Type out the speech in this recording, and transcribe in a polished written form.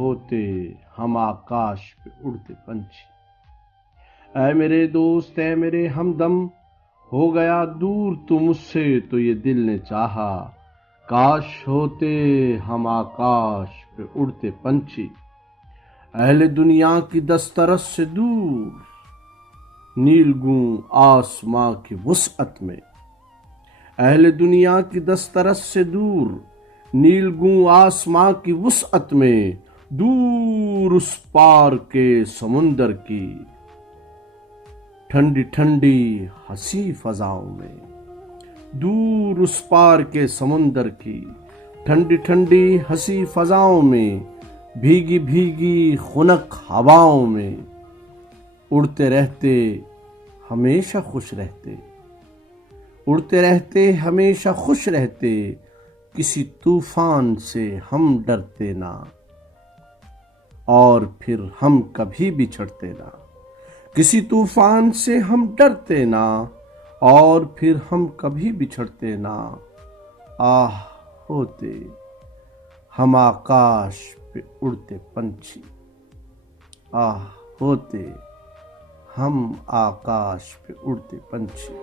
ہوتے ہم آکاش پہ اڑتے پنچھی۔ اے میرے دوست، اے میرے ہمدم، ہو گیا دور تو مجھ سے تو یہ دل نے چاہا، کاش ہوتے ہم آکاش پہ اڑتے پنچھی۔ اہل دنیا کی دسترس سے دور، نیلگوں آسماں کی وسعت میں، اہل دنیا کی دسترس سے دور، نیلگوں آسماں کی وسعت میں، دور اس پار کے سمندر کی ٹھنڈی ٹھنڈی ہنسی فضاؤں میں، دور اس پار کے سمندر کی ٹھنڈی ٹھنڈی ہنسی فضاؤں میں، بھیگی بھیگی خنک ہواؤں میں، اڑتے رہتے ہمیشہ خوش رہتے، اڑتے رہتے ہمیشہ خوش رہتے، کسی طوفان سے ہم ڈرتے نہ، اور پھر ہم کبھی بچھڑتے نہ، کسی طوفان سے ہم ڈرتے نہ، اور پھر ہم کبھی بچھڑتے نہ، آہ ہوتے ہم آکاش پہ اڑتے پنچھی، آہ ہوتے ہم آکاش پہ اڑتے پنچھی۔